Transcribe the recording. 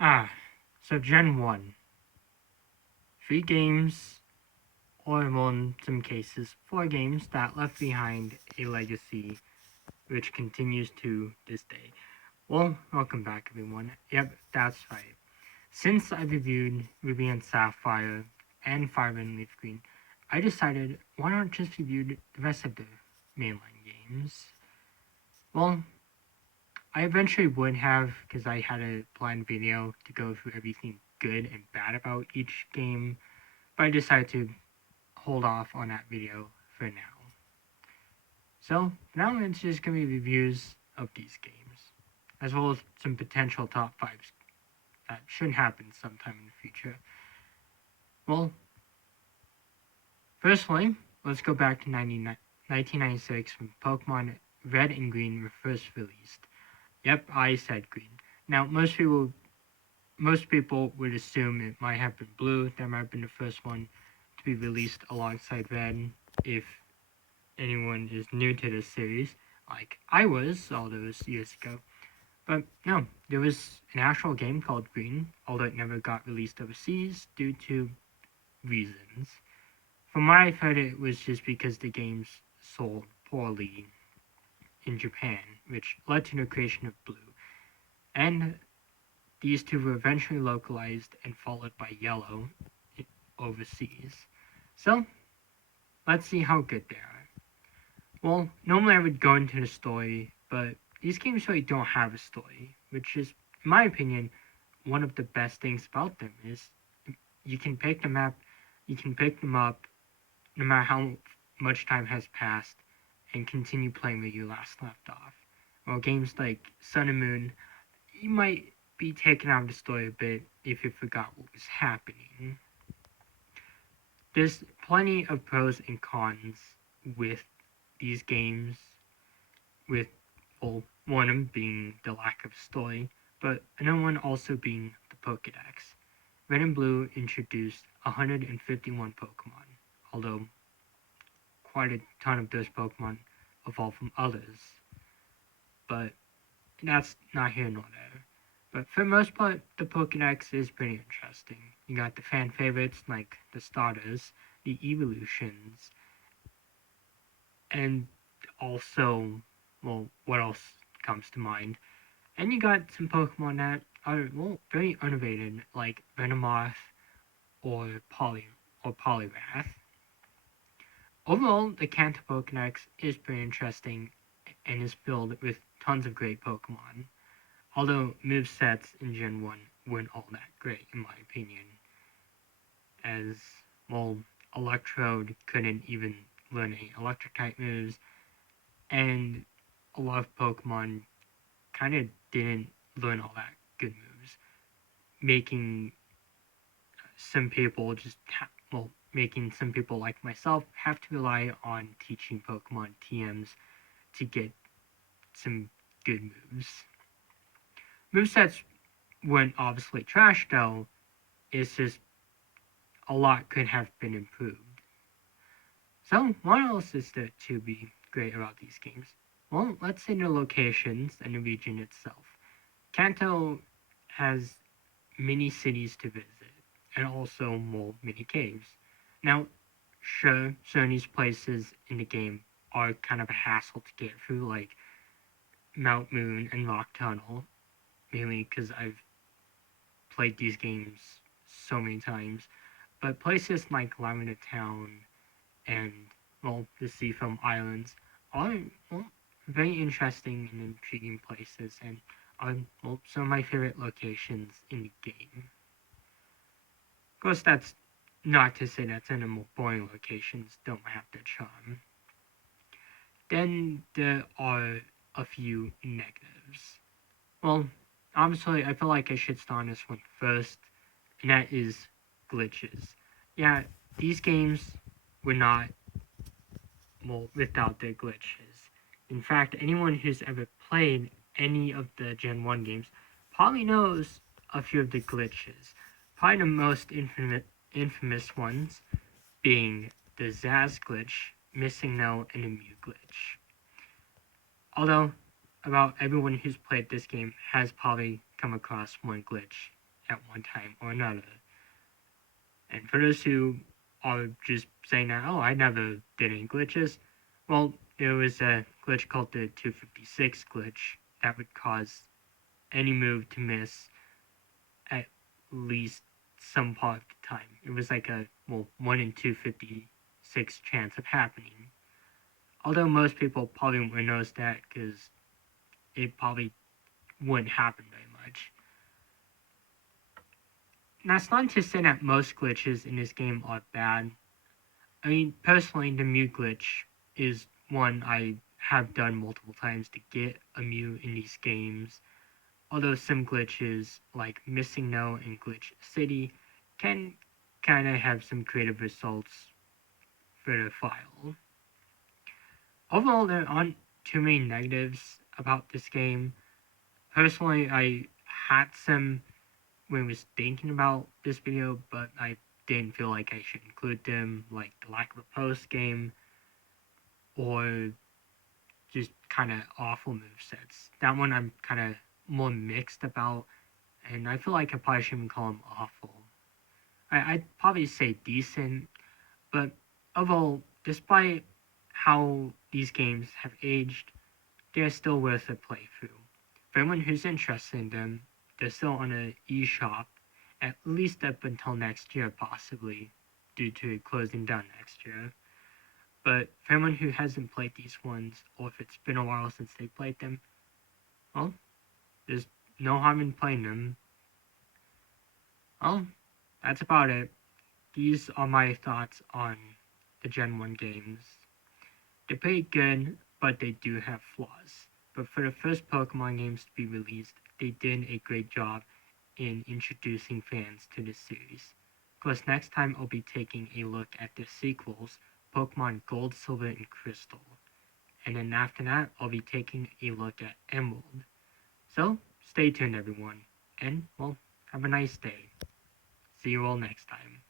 Ah, so Gen 1. 3 games, or well, in some cases, 4 games that left behind a legacy which continues to this day. Well, welcome back everyone. Yep, that's right. Since I reviewed Ruby and Sapphire and Fire and Leaf Green, I decided why not just review the rest of the mainline games? Well, I eventually would have because I had a planned video to go through everything good and bad about each game, but I decided to hold off on that video for now. So now it's just going to be reviews of these games, as well as some potential top 5s that should happen sometime in the future. Well, firstly, let's go back to 1996 when Pokemon Red and Green were first released. Yep, I said green. Now, most people would assume it might have been blue. That might have been the first one to be released alongside red, if anyone is new to this series, like I was all those years ago. But no, there was an actual game called Green, although it never got released overseas due to reasons. From what I've heard, it was just because the games sold poorly in Japan, which led to the creation of Blue. And these two were eventually localized and followed by Yellow overseas. So, let's see how good they are. Well, normally I would go into the story, but these games really don't have a story, which is, in my opinion, one of the best things about them is you can pick them up, you can pick them up no matter how much time has passed and continue playing where you last left off. While games like Sun and Moon, you might be taken out of the story a bit if you forgot what was happening. There's plenty of pros and cons with these games, with, well, one of them being the lack of story, but another one also being the Pokedex. Red and Blue introduced 151 Pokemon, although quite a ton of those Pokemon evolved from others, but that's not here nor there. But for the most part, the Pokedex is pretty interesting. You got the fan favorites like the starters, the evolutions, and also, well, what else comes to mind? And you got some Pokemon that are, well, very innovative, like Venomoth or Poliwrath. Overall, the Kanto Pokedex is pretty interesting and is filled with tons of great Pokemon. Although movesets in Gen 1 weren't all that great, in my opinion, as, well, Electrode couldn't even learn any electric type moves, and a lot of Pokemon kind of didn't learn all that good moves, making some people making some people like myself have to rely on teaching Pokemon TMs to get some good moves. Movesets weren't obviously trash though, it's just a lot could have been improved. So, what else is there to be great about these games? Well, let's say the locations and the region itself. Kanto has many cities to visit, and also more mini caves. Now, sure, some of these places in the game are kind of a hassle to get through, like Mount Moon and Rock Tunnel, mainly because I've played these games so many times. But places like Lavender Town and, well, the Seafoam Islands are, well, very interesting and intriguing places and are, well, some of my favorite locations in the game. Of course, that's not to say that some of the more boring locations don't have their charm. Then there are a few negatives. Well, obviously, I feel like I should start on this one first, and that is glitches. Yeah, these games were not, well, without their glitches. In fact, anyone who's ever played any of the Gen 1 games probably knows a few of the glitches. Probably the most infamous ones being the Zaz glitch, Missing No, and the Mew glitch. Although, about everyone who's played this game has probably come across one glitch at one time or another. And for those who are just saying that, oh, I never did any glitches, well, there was a glitch called the 256 glitch that would cause any move to miss at least some part of the time. It was like a, 1 in 256 chance of happening. Although most people probably wouldn't notice that because it probably wouldn't happen very much. That's not to say that most glitches in this game are bad. I mean, personally, the Mew glitch is one I have done multiple times to get a Mew in these games. Although some glitches, like Missing No and Glitch City, can kind of have some creative results for the file. Overall, there aren't too many negatives about this game. Personally, I had some when I was thinking about this video, but I didn't feel like I should include them, like the lack of a post game or just kind of awful movesets. That one I'm kind of more mixed about, and I feel like I probably shouldn't call them awful. I'd probably say decent, but overall, despite how these games have aged, they're still worth a playthrough. For anyone who's interested in them, they're still on an eShop, at least up until next year, possibly, due to it closing down next year. But for anyone who hasn't played these ones, or if it's been a while since they played them, well, there's no harm in playing them. Well, that's about it. These are my thoughts on the Gen 1 games. They're pretty good, but they do have flaws. But for the first Pokemon games to be released, they did a great job in introducing fans to the series. Of course, next time I'll be taking a look at the sequels, Pokemon Gold, Silver, and Crystal. And then after that, I'll be taking a look at Emerald. So, stay tuned everyone, and, well, have a nice day. See you all next time.